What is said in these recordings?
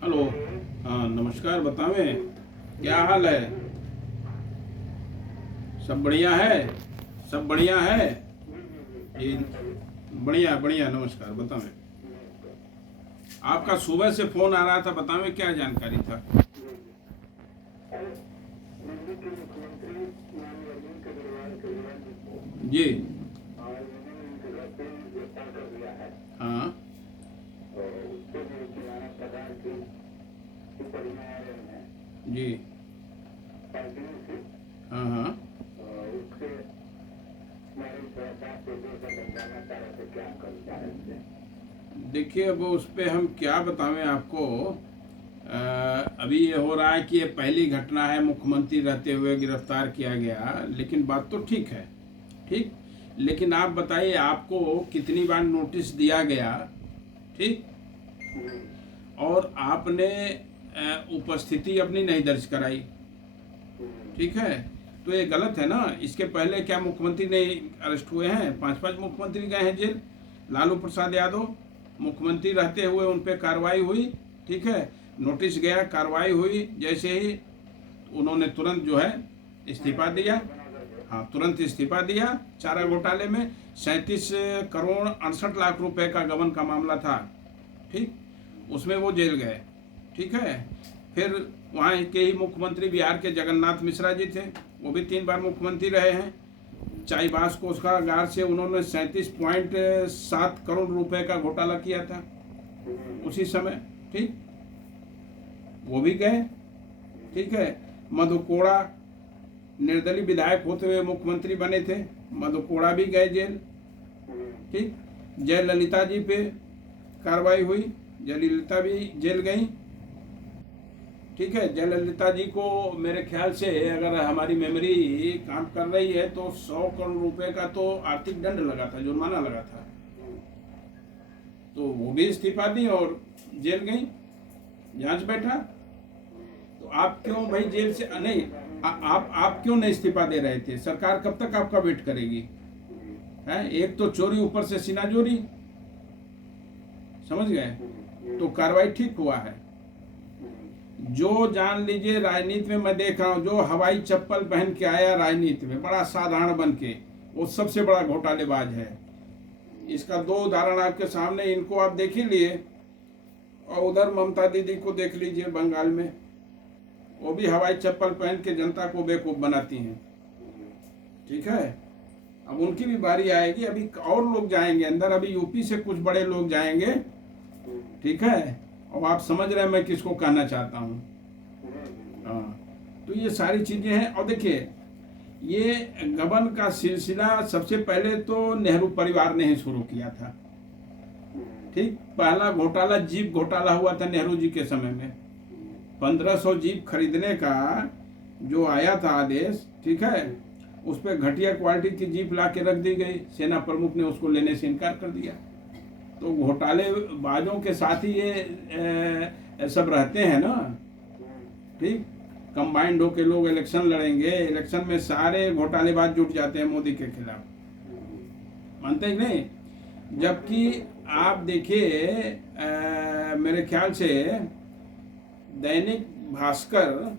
Hello. हाँ नमस्कार, बतावें क्या हाल है? सब बढ़िया है? सब बढ़िया है जी। बढ़िया बढ़िया, नमस्कार। बतावें, आपका सुबह से फोन आ रहा था, बतावें क्या जानकारी था? जी। हाँ। जी। हाँ हाँ। देखिए, अब उस पर हम क्या बतावें आपको। अभी ये हो रहा है कि ये पहली घटना है, मुख्यमंत्री रहते हुए गिरफ्तार किया गया, लेकिन बात तो ठीक है। ठीक। लेकिन आप बताइए, आपको कितनी बार नोटिस दिया गया? ठीक। और आपने उपस्थिति अपनी नहीं दर्ज कराई। ठीक है। तो ये गलत है ना। इसके पहले क्या मुख्यमंत्री नहीं अरेस्ट हुए हैं? 5 5 मुख्यमंत्री गए हैं जेल। लालू प्रसाद यादव मुख्यमंत्री रहते हुए उन पर कार्रवाई हुई। ठीक है। नोटिस गया, कार्रवाई हुई, जैसे ही उन्होंने तुरंत जो है इस्तीफा दिया। हाँ, तुरंत इस्तीफा दिया। चारा घोटाले में 37 करोड़ 68 लाख रुपए का गबन का मामला था। ठीक। उसमें वो जेल गए। ठीक है। फिर वहाँ के ही मुख्यमंत्री बिहार के जगन्नाथ मिश्रा जी थे, वो भी 3 बार मुख्यमंत्री रहे हैं। चाईबास कोषागार से उन्होंने 37.7 करोड़ रुपए का घोटाला किया था उसी समय। ठीक। वो भी गए। ठीक है। मधु कोड़ा निर्दलीय विधायक होते हुए मुख्यमंत्री बने थे, मधु कोड़ा भी गए जेल। ठीक। जयललिता जी पे कार्रवाई हुई, जयललिता भी जेल गई। ठीक है। जयललिता जी को मेरे ख्याल से, अगर हमारी मेमोरी काम कर रही है, तो 100 करोड़ रुपए का तो आर्थिक दंड लगा था, जुर्माना लगा था। तो वो भी इस्तीफा दी और जेल गई, जांच बैठा। तो आप क्यों भाई जेल से नहीं, आप क्यों नहीं इस्तीफा दे रहे थे? सरकार कब तक आपका वेट करेगी? है, एक तो चोरी, ऊपर से सीना चोरी। समझ गए? तो कार्रवाई ठीक हुआ है। जो जान लीजिए, राजनीति में मैं देख रहा हूँ, जो हवाई चप्पल पहन के आया राजनीति में बड़ा साधारण बन के, वो सबसे बड़ा घोटालेबाज है। इसका 2 उदाहरण आपके सामने, इनको आप देख ही लिए। और उधर ममता दीदी को देख लीजिए बंगाल में, वो भी हवाई चप्पल पहन के जनता को बेवकूफ बनाती हैं। ठीक है। अब उनकी भी बारी आएगी, अभी और लोग जाएंगे अंदर, अभी यूपी से कुछ बड़े लोग जाएंगे। ठीक है। और आप समझ रहे हैं मैं किसको कहना चाहता हूँ। हाँ। तो ये सारी चीजें हैं। और देखिए, ये गबन का सिलसिला सबसे पहले तो नेहरू परिवार ने ही शुरू किया था। ठीक। पहला घोटाला जीप घोटाला हुआ था नेहरू जी के समय में। 1500 जीप खरीदने का जो आया था आदेश, ठीक है, उस पर घटिया क्वालिटी की जीप ला के रख दी गई। सेना प्रमुख ने उसको लेने से इनकार कर दिया। तो घोटालेबाजों के साथ ही ये सब रहते हैं ना। ठीक। कंबाइंड होके लोग इलेक्शन लड़ेंगे, इलेक्शन में सारे घोटालेबाज जुट जाते हैं मोदी के खिलाफ। मानते हैं कि नहीं? जबकि आप देखिए, मेरे ख्याल से दैनिक भास्कर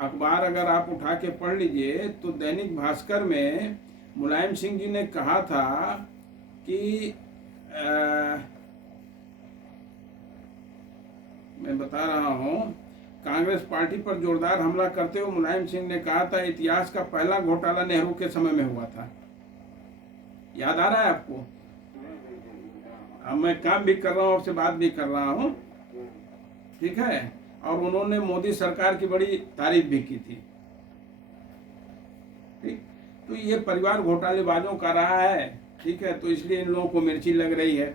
अखबार अगर आप उठा के पढ़ लीजिए, तो दैनिक भास्कर में मुलायम सिंह जी ने कहा था कि मैं बता रहा हूं, कांग्रेस पार्टी पर जोरदार हमला करते हुए मुलायम सिंह ने कहा था, इतिहास का पहला घोटाला नेहरू के समय में हुआ था। याद आ रहा है आपको? अब मैं काम भी कर रहा हूँ, आपसे बात भी कर रहा हूँ। ठीक है। और उन्होंने मोदी सरकार की बड़ी तारीफ भी की थी। ठीक। तो ये परिवार घोटालेबाजों का रहा है। ठीक है। तो इसलिए इन लोगों को मिर्ची लग रही है।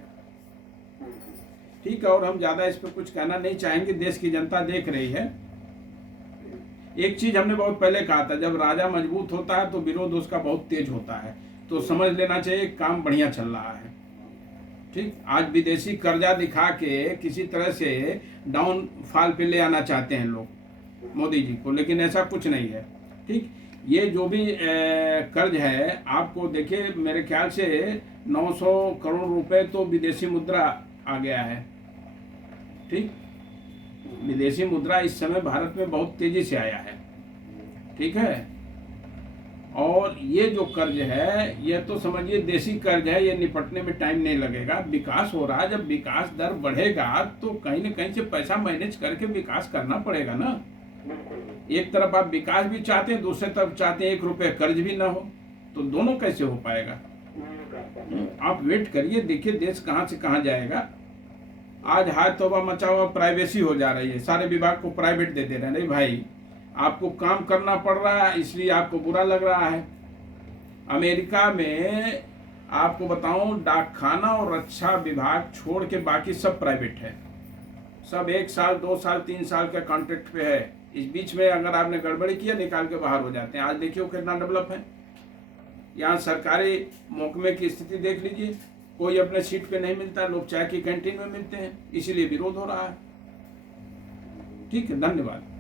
ठीक है। और हम ज्यादा इस पर कुछ कहना नहीं चाहेंगे, देश की जनता देख रही है। एक चीज हमने बहुत पहले कहा था, जब राजा मजबूत होता है तो विरोध उसका बहुत तेज होता है। तो समझ लेना चाहिए काम बढ़िया चल रहा है। ठीक। आज विदेशी कर्जा दिखा के किसी तरह से डाउनफॉल पे ले आना चाहते हैं लोग मोदी जी को, लेकिन ऐसा कुछ नहीं है। ठीक। ये जो भी कर्ज है, आपको देखिए, मेरे ख्याल से 900 करोड़ रुपए तो विदेशी मुद्रा आ गया है। ठीक। विदेशी मुद्रा इस समय भारत में बहुत तेजी से आया है, ठीक है। और ये जो कर्ज है ये तो समझिए देसी कर्ज है, ये निपटने में टाइम नहीं लगेगा। विकास हो रहा है, जब विकास दर बढ़ेगा तो कहीं न कहीं से पैसा मैनेज करके विकास करना पड़ेगा ना। एक तरफ आप विकास भी चाहते हैं, दूसरे तरफ चाहते हैं 1 रुपये कर्ज भी ना हो, तो दोनों कैसे हो पाएगा। आप वेट करिए, देखिए देश कहाँ से कहाँ जाएगा। आज हाय तौबा मचा हुआ प्राइवेसी हो जा रही है, सारे विभाग को प्राइवेट दे दे रहे हैं। नहीं भाई, आपको काम करना पड़ रहा है इसलिए आपको बुरा लग रहा है। अमेरिका में आपको बताऊं, डाकखाना और रक्षा विभाग छोड़ के बाकी सब प्राइवेट है। सब 1 साल 2 साल 3 साल का कॉन्ट्रैक्ट पे है। इस बीच में अगर आपने गड़बड़ी किया, निकाल के बाहर हो जाते हैं। आज देखिए वो कितना डेवलप है। यहाँ सरकारी महकमे की स्थिति देख लीजिए, कोई अपने सीट पे नहीं मिलता, लोग चाय की कैंटीन में मिलते हैं, इसीलिए विरोध हो रहा है। ठीक है, धन्यवाद।